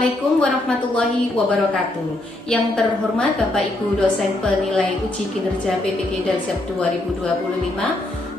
Assalamualaikum warahmatullahi wabarakatuh. Yang terhormat Bapak Ibu dosen penilai uji kinerja PPK Dalsep 2025.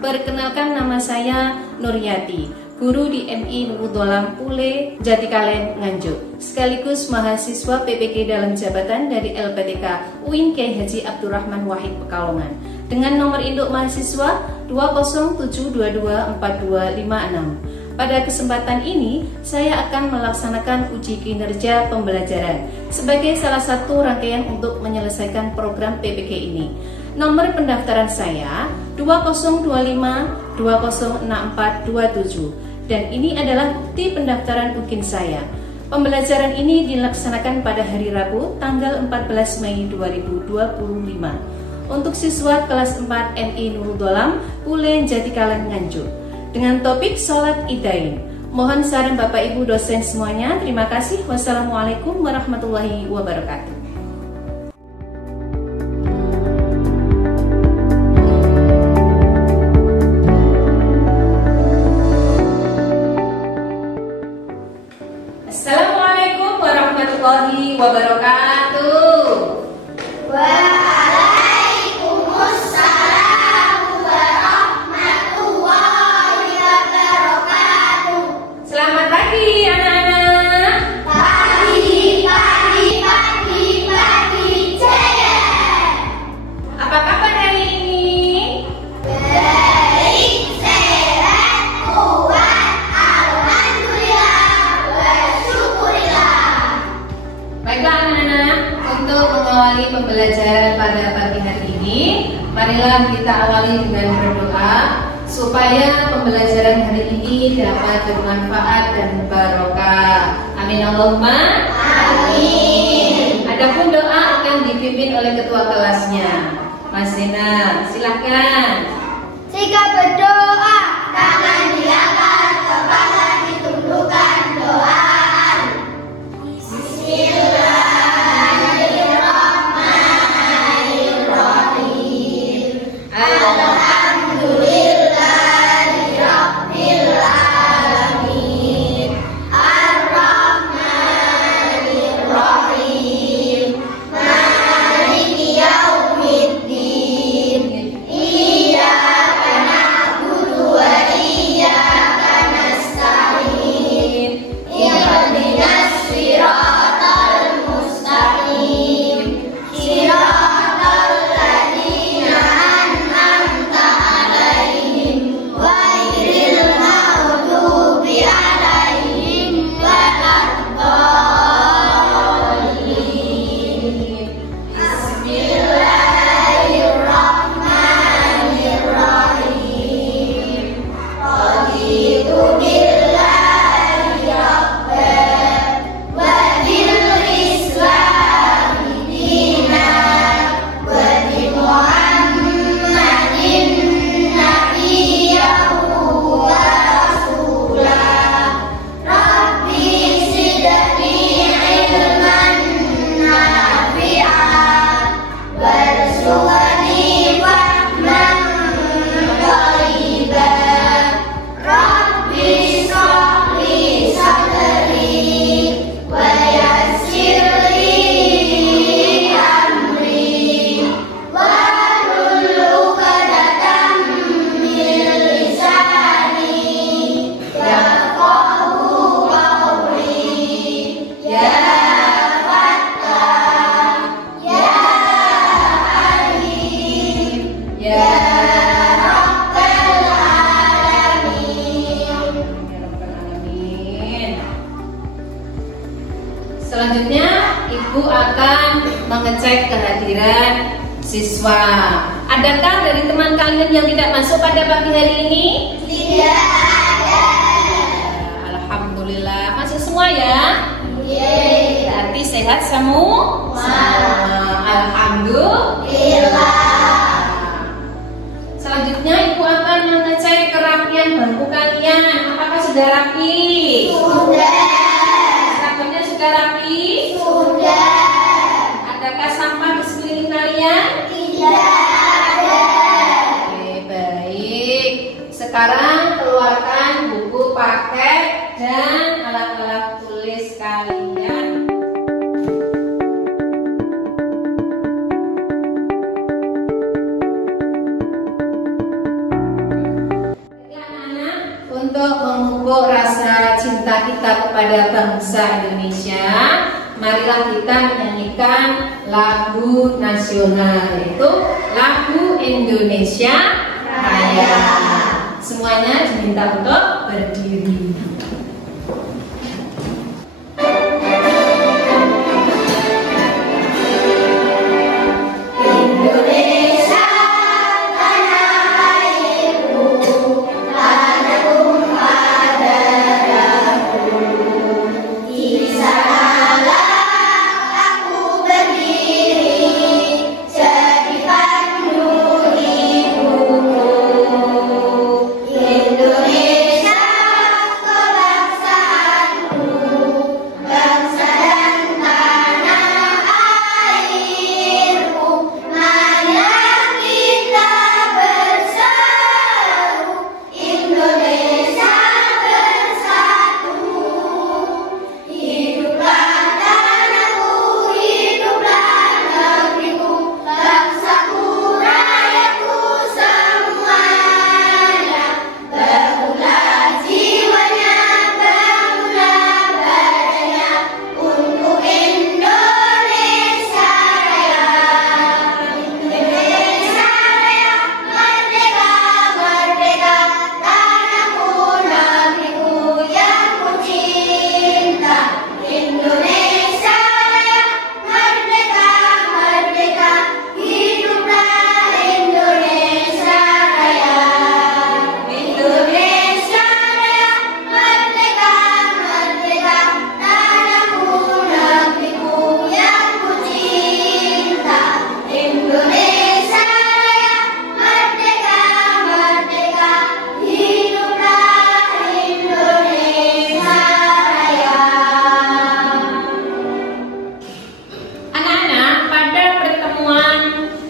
Perkenalkan, nama saya Nuryati, guru di MI Nurul Dolam Pule Jatikalen Nganjuk, sekaligus mahasiswa PPK dalam jabatan dari LPTK UIN Kyai Haji Abdurrahman Wahid Pekalongan dengan nomor induk mahasiswa 207224256. Pada kesempatan ini, saya akan melaksanakan uji kinerja pembelajaran sebagai salah satu rangkaian untuk menyelesaikan program PPK ini. Nomor pendaftaran saya 2025206427 dan ini adalah bukti pendaftaran UKIN saya. Pembelajaran ini dilaksanakan pada hari Rabu tanggal 14 Mei 2025 untuk siswa kelas 4 MI Nurul Dolam Pule Jatikalen Nganjuk dengan topik sholat idain. Mohon saran Bapak Ibu dosen semuanya. Terima kasih. Wassalamualaikum warahmatullahi wabarakatuh. Assalamualaikum warahmatullahi wabarakatuh. Pembelajaran pada pagi hari ini, marilah kita awali dengan berdoa supaya pembelajaran hari ini dapat bermanfaat dan barokah. Amin Allahumma amin. Adapun doa akan dipimpin oleh ketua kelasnya, Mas Zena. Silakan. Jika berdoa, tangan diangkat, kepala ditundukkan, doaan. Bismillah. Selanjutnya, Ibu akan mengecek kehadiran siswa. Adakah dari teman kalian yang tidak masuk pada pagi hari ini? Tidak ada. Alhamdulillah, masuk semua ya? Yeay. Berarti sehat semua? Alhamdulillah. Selanjutnya, Ibu akan mengecek kerapian bangku kalian. Apakah sudah rapi? Sudah. Sudah rapi? Sudah. Adakah sampah di sekeliling kalian? Tidak ada. Oke, baik. Sekarang keluarkan buku paket dan alat-alat tulis kalian. kepada bangsa Indonesia, marilah kita menyanyikan lagu nasional, yaitu lagu Indonesia Raya. Semuanya diminta untuk berdiri.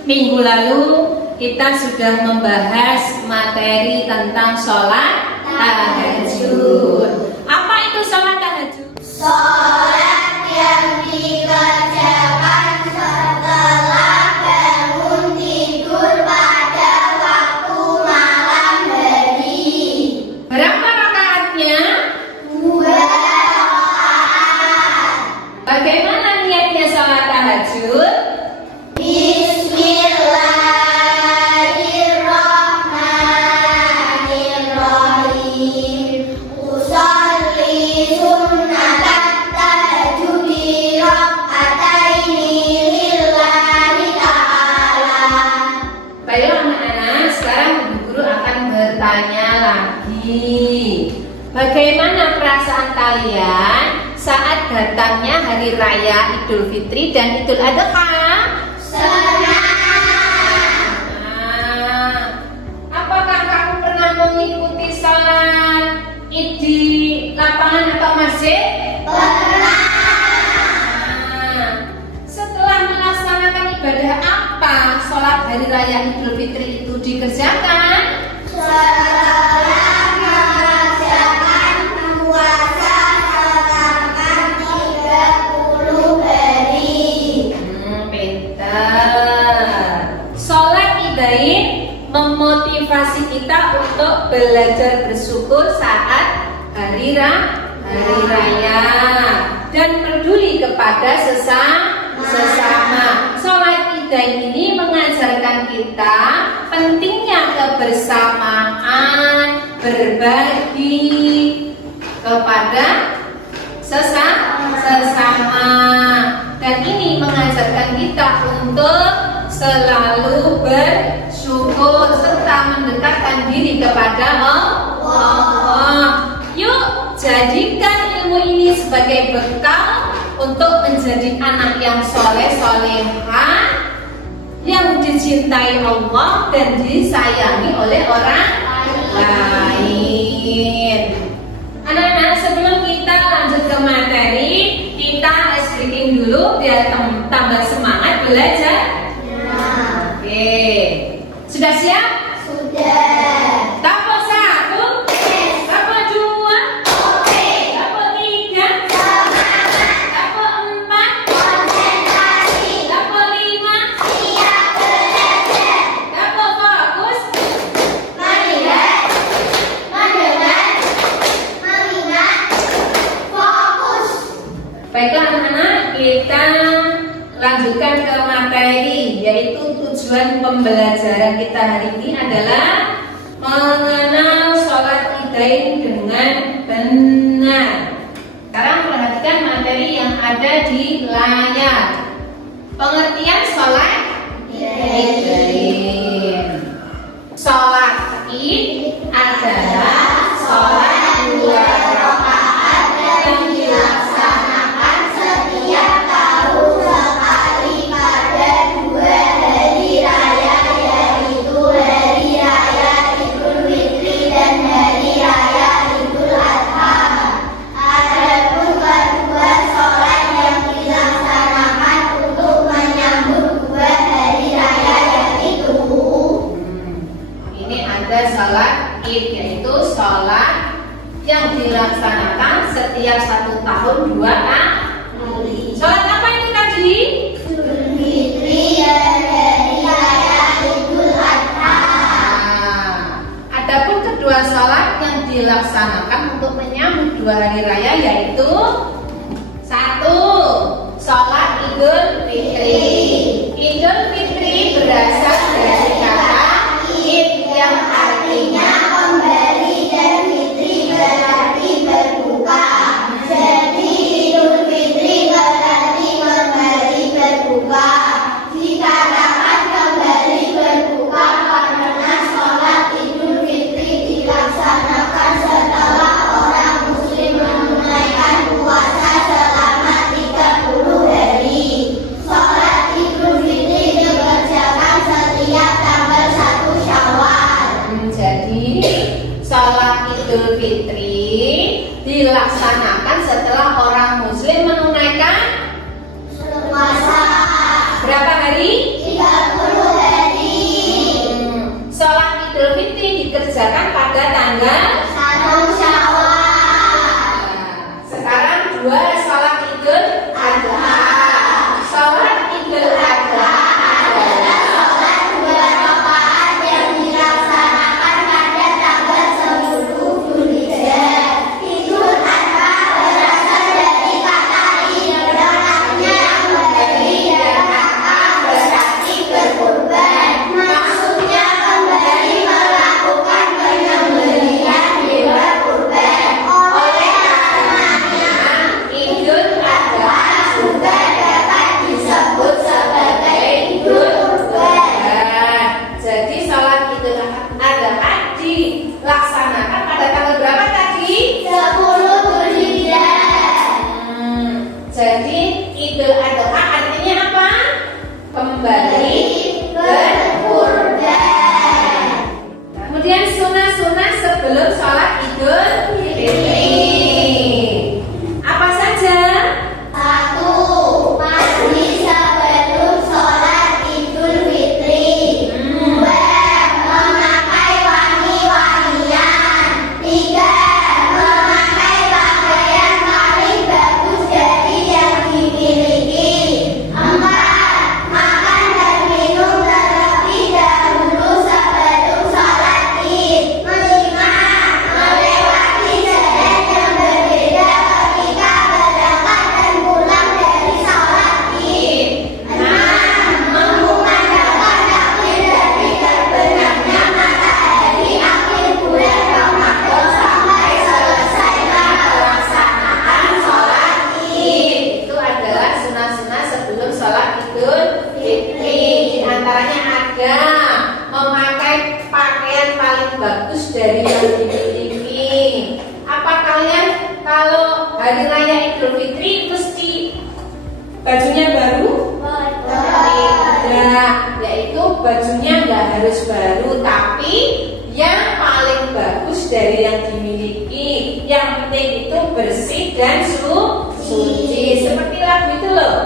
Minggu lalu kita sudah membahas materi tentang sholat tahajud. Apa itu sholat tahajud? Sholat yang dikerjakan setelah bangun tidur pada waktu malam hari. Berapa rakaatnya? 2 rakaat. Bagaimana niatnya sholat tahajud? Bagaimana perasaan kalian saat datangnya hari raya Idul Fitri dan Idul Adha? Senang. Apakah kamu pernah mengikuti sholat Id di lapangan atau masjid? Pernah. Setelah melaksanakan ibadah apa sholat hari raya Idul Fitri itu dikerjakan? Setelah mengerjakan puasa selama 30 hari. Pintar. Sholat idain memotivasi kita untuk belajar bersyukur saat hari raya dan peduli kepada sesama. Sholat idain ini mengajarkan kita pentingnya kebersamaan, berbagi kepada sesama, dan ini mengajarkan kita untuk selalu bersyukur serta mendekatkan diri kepada Allah. Yuk, jadikan ilmu ini sebagai bekal untuk menjadi anak yang soleh-solehah, yang dicintai Allah dan disayangi oleh orang lain. Anak-anak, sebelum kita lanjut ke materi, kita harus bikin dulu biar tambah semangat belajar. Oke, sudah siap? Sudah. Tapo 1, tapo 2, tapo 3, tapo 4, Konsentrasi. tapo 5, Siap belajar. tapo fokus. Melihat, mendengar, mengingat, fokus. kita lanjutkan ke materi, yaitu tujuan pembelajaran kita hari ini adalah mengenal sholat Idain dengan benar. Sekarang perhatikan materi yang ada di layar. Pengertian sholat Idain. Sholat Id adalah sholat 2 rakaat yang dilaksanakan setiap tahun sekali pada 2 hari raya, yaitu hari raya Idul Fitri dan hari raya Idul Adha. Adapun kedua sholat yang dilaksanakan untuk menyambut 2 hari raya yaitu ini ada sholat Id, yaitu sholat yang dilaksanakan setiap 1 tahun 2 kali. Sholat apa itu tadi? Idul Fitri dan hari raya Idul Adha. Adapun kedua sholat yang dilaksanakan untuk menyambut 2 hari raya yaitu 1. Sholat Idul Fitri. Idul Fitri berasal dari kata Id yang artinya kembali dan Fitri berarti berbuka. Jadi Idul Fitri berarti kembali berbuka. Dikatakan kembali berbuka karena sholat Idul Fitri dilaksanakan setelah orang muslim menunaikan puasa selama 30 hari. Sholat Idul Fitri dikerjakan setiap tanggal 1 Syawal. Jadi sholat Idul Fitri dilaksanakan setelah orang muslim menunaikan puasa berapa hari? 30 hari. Sholat Idul Fitri dikerjakan pada tanggal 1 Syawal. Sekarang 2 sholat Idul Adha. Sholat Idul Adha adalah sholat 2 rakaat yang dilaksanakan pada tanggal 10 Dzulhijjah. Idul Adha berasal dari kata Id, artinya kembali, dan Adha berarti berkurban. Maksudnya kembali melakukan penyembelihan hewan kurban. Oleh karenanya Idul Adha juga dapat disebut sebagai Idul Kurban. Jadi sholat Idul Adha dilaksanakan pada tanggal berapa tadi? 10 Dzulhijjah. Jadi Idul Adha artinya apa? Kembali berkurban. Kemudian sunah-sunah sebelum sholat Idul Fitri. Apa saja? 1. Mandi sebelum sholat Idul Fitri. 2. Memakai wangi-wangian. 3. Memakai pakaian paling bagus dari yang dimiliki. 4. Makan dan minum terlebih dahulu sebelum sholat Id. 5. Melewati jalan yang berbeda ketika berangkat dan pulang dari sholat Id. 6. Mengumandangkan takbir dari terbenamnya matahari akhir bulan Ramadan sampai selesainya pelaksanaan sholat Id. Itu adalah sunah-sunah sebelum sholat Idul Fitri. Di antaranya ada memakai pakaian paling bagus dari yang dimiliki. Apa kalian kalau hari raya Idul Fitri mesti bajunya baru? Tidak, yaitu bajunya nggak harus baru, tapi yang paling bagus dari yang dimiliki. Yang penting itu bersih dan suci. Seperti lagu itu loh.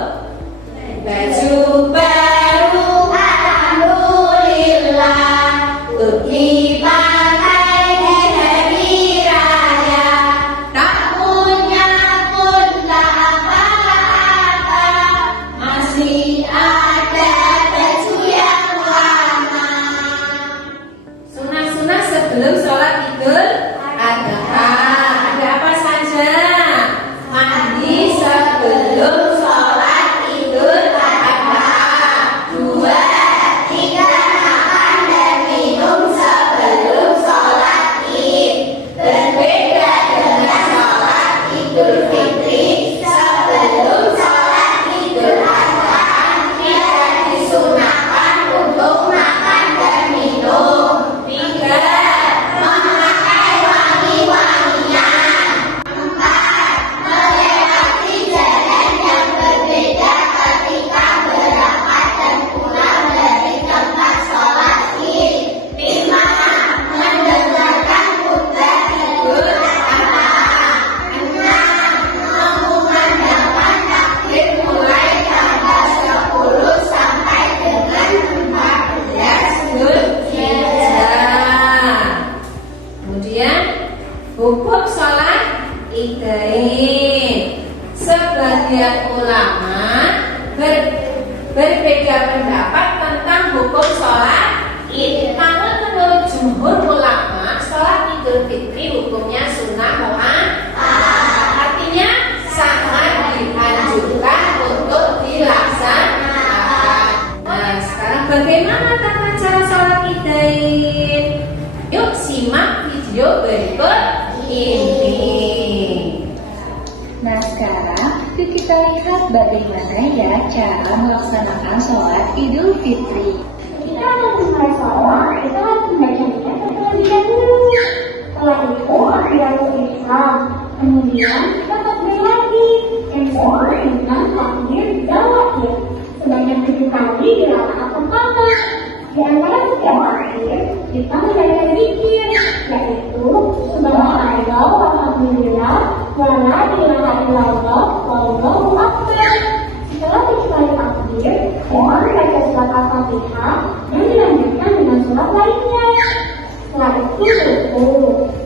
Baju baru alhamdulillah untuk dipakai di hari raya. Tak punya pun tak apa-apa, masih ada baju yang lama. Sunah-sunah sebelum sholat Idul Adha. Ada apa saja? Mandi sebelum sholat berbeda pendapat tentang hukum sholat Id. Namun menurut jumhur ulama, sholat Idul Fitri hukumnya sunnah mu'akkad. Artinya sangat dianjurkan untuk dilaksanakan. Nah, sekarang bagaimana tata cara sholat Idain? Yuk simak video berikut ini. Nah sekarang kita lihat bagaimana ya cara melaksanakan sholat Idul Fitri. Ketika akan selesai sholat, kita harus membaca niat terlebih dahulu. Setelah itu, dilakukan ihram. Kemudian kita takbir lagi yang disebut dengan takbir dawakir sebanyak 7 kali di rakaat pertama. Di antara setiap takbir, kita membaca zikir, yaitu subhanallah walhamdulillah wala ilaha illallah wallahu akbar. Setelah 7 kali takbir, kita membaca surat Al-Fatihah dan dilanjutkan dengan surat lainnya. Setelah itu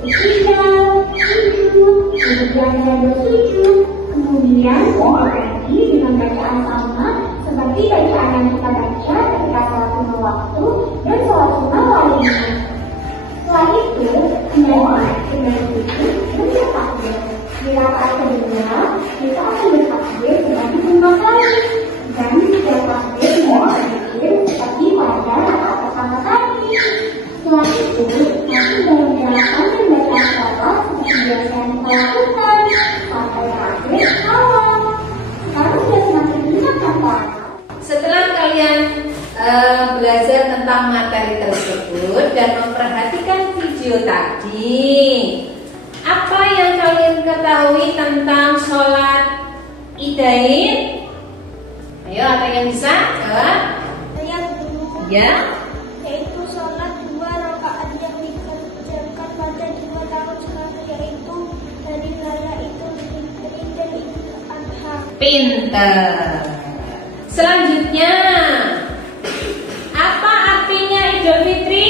iktidal, sujud, kemudian bersujud, kemudian lagi dengan bacaan sama seperti bacaan yang kita baca ketika sholat lima waktu dan sholat sunnah lainnya. Setelah itu kembali sujud dan bertakbir. Di rakaat kedua kita akan bertakbir sebanyak 5 kali dan setiap takbir dengan berzikir seperti pada rakaat pertama tadi. Setelah itu masih dalam gerakan membaca sholat seperti biasa yang kita lakukan sampai akhir awal. Sekarang sudah semakin ingat kan Pak? Setelah kalian belajar tentang materi tersebut dan memperhatikan video tadi, apa yang kalian ketahui tentang sholat Idain? Ayo, ada yang bisa jawab? Saya dulu, Ya. yaitu sholat 2 rakaat yang dikerjakan pada 2 tahun sekali, yaitu dari raya Idul Fitri dan Idul Adha. Pinter. Selanjutnya, apa artinya Idul Fitri?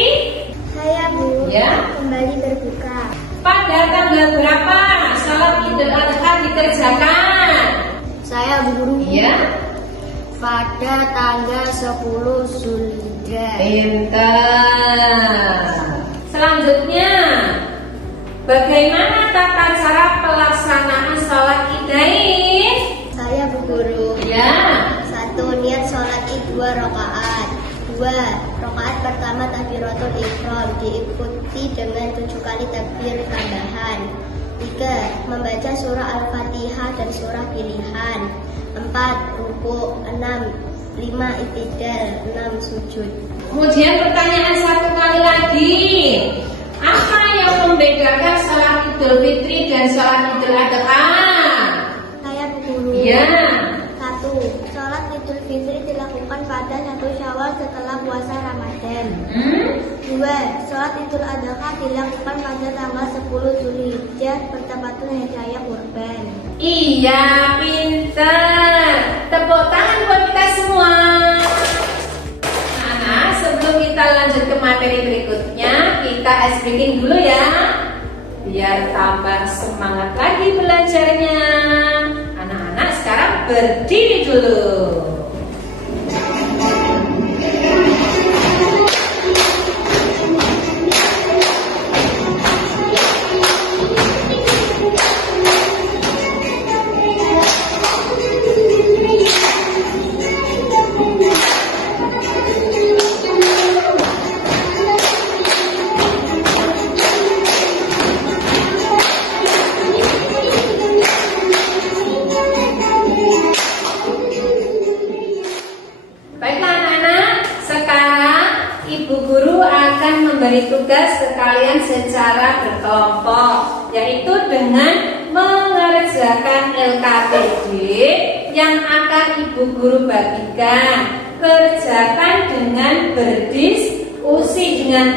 Saya Bu, Ya. kembali berbuka. Pada tanggal berapa sholat Idul Adha dikerjakan? Saya Bu Guru, Ya. pada tanggal 10 Zulhijjah. Pinter. Selanjutnya, bagaimana tata cara pelaksanaan sholat Idain? Saya Bu Guru. Ya. 1. Niat sholat Id 2 rakaat. 2. Rakaat pertama takbiratul ihram diikuti dengan 7 kali takbir tambahan. 3. Membaca surah Al-Fatihah dan surah pilihan. 4. Ruku. 6. 5. Iktidal. 6. Sujud. Kemudian pertanyaan satu kali lagi, apa yang membedakan sholat Idul Fitri dan sholat Idul Adha? Saya Bu Guru. Ya. 1. Sholat Idul Fitri dilakukan pada 1 Syawal setelah puasa Ramadan. 2. Sholat Idul Adha dilakukan pada tanggal 10 Zulhijjah bertepatan hari raya Kurban. Iya, pintar. Tepuk tangan buat kita semua. Nah, sebelum kita lanjut ke materi berikutnya, kita ice breaking dulu ya, biar tambah semangat lagi belajarnya. Anak-anak sekarang berdiri dulu. Baiklah anak-anak, sekarang Ibu Guru akan memberi tugas ke kalian secara berkelompok, yaitu dengan mengerjakan LKPD yang akan Ibu Guru bagikan. Kerjakan dengan berdiskusi dengan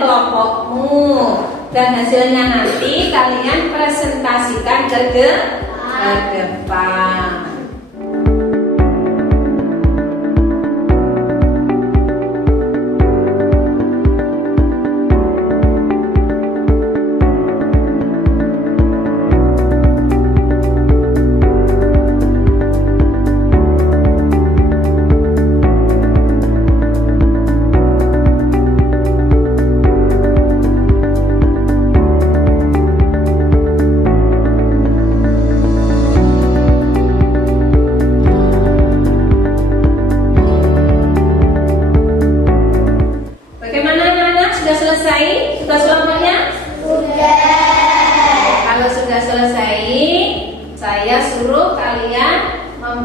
kelompokmu, dan hasilnya nanti kalian presentasikan ke depan.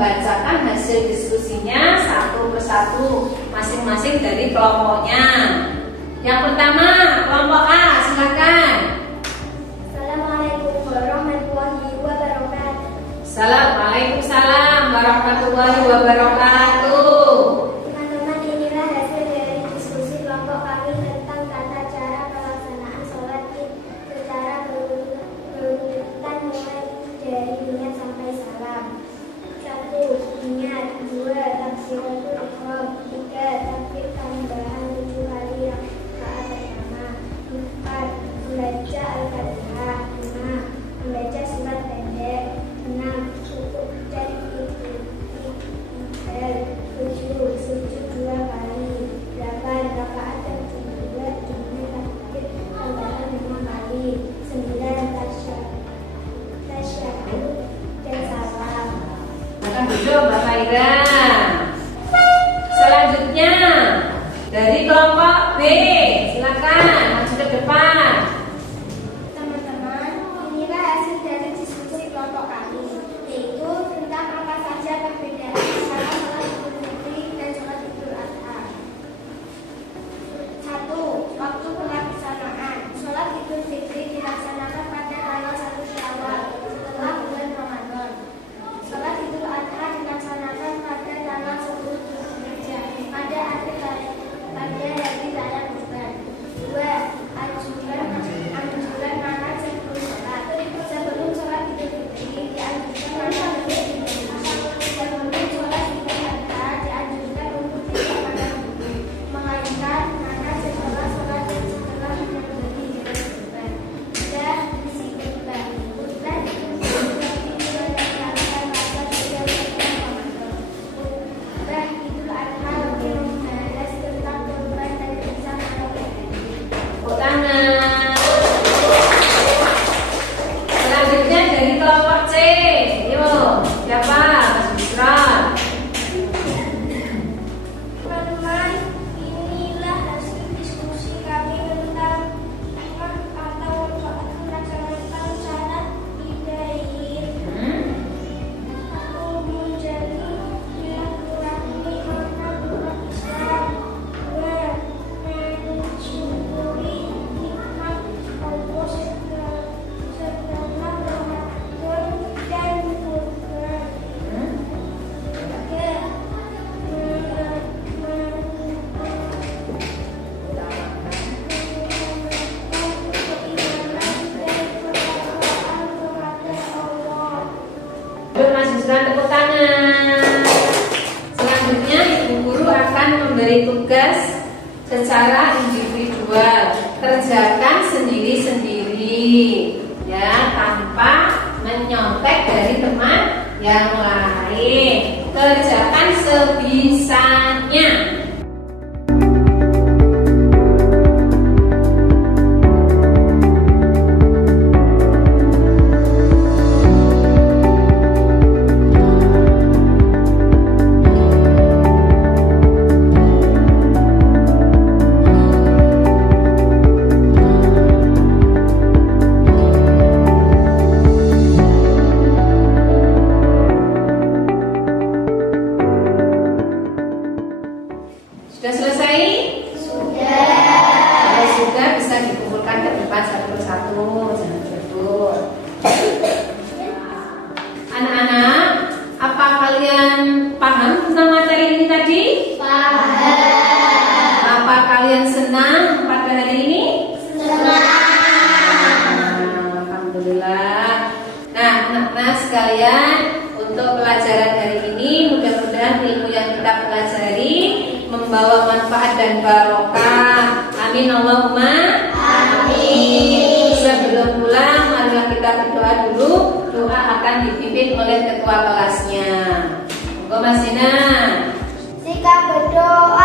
membacakan hasil diskusinya satu persatu masing-masing dari kelompoknya. Yang pertama, kelompok A, silakan. Assalamualaikum warahmatullahi wabarakatuh. Waalaikumsalam warahmatullahi wabarakatuh. Teman-teman, inilah hasil dari diskusi kelompok kami tentang tata cara pelaksanaan sholat Id secara berurutan mulai dari niat sampai salam. 1. Niat. 2. Takbiratul ihram. 3. Takbir tambahan 7 kali rakaat pertama. 4. Membaca Al-Fatihah. 5. Membaca surat pendek. 6. Rukuk dan i'tidal. 7. Sujud 2 kali. 8. Rakaat yang kedua dengan takbir tambahan 5 kali. 9. Tasyahud dan salam. Silakan duduk Mbak Faira. Selanjutnya dari kelompok B, silakan maju ke depan. Teman-teman, inilah hasil dari diskusi kelompok kami, yaitu tentang apa saja perbedaan antara sholat Idul Fitri dan sholat Idul Adha. 1. Waktu pelaksanaan. Sholat Idul Fitri dilaksanakan pada tanggal 1 Syawal setelah bulan Ramadan. Sholat Idul Adha dilaksanakan pada tanggal 10 Dzulhijjah pada hari raya bulan. 2. Anjuran mana sebelum sholat. Sebelum sholat Idul Fitri dianjurkan mana untuk tidur. Sebelum sholat Idul Adha dianjurkan untuk tidak makan dulu, melainkan mana setelah sholat dan setelah menjadi kewajiban. Sudah disebutkan khutbah itu seperti dilaksanakan pada 3 Ramadan. Khutbah Idul Adha lebih membahas tentang kurban dan kisah Nabi. Tepuk tangan. Selanjutnya dari kelompok C. Yuk, siapa? Mas Bisra. Teman-teman, inilah hasil diskusi kami tentang hikmah atau manfaat melaksanakan salat Idain. Satu, menjadi silaturahmi antar umat Islam. 2, mensyukuri nikmat Allah setelah Ramadan dan kurban. 3, Yuk Mas Bisra, tepuk tangan. Selanjutnya Ibu Guru akan memberi tugas secara individual. Kerjakan sendiri-sendiri, ya, tanpa menyontek dari teman yang lain. Kerjakan sebisanya. Sudah selesai? Sudah. Kalau sudah bisa dikumpulkan ke depan satu persatu, jangan berebut. Anak-anak, apa kalian paham tentang materi ini tadi? Paham. Apa kalian senang pada hari ini? Senang. Alhamdulillah. Nah, anak-anak sekalian, untuk pelajaran hari ini mudah-mudahan ilmu yang kita pelajari membawa manfaat dan barokah. Amin Allahumma amin. Sebelum pulang, marilah kita berdoa dulu. Doa akan dipimpin oleh ketua kelasnya. Monggo Mas Sina. Jika berdoa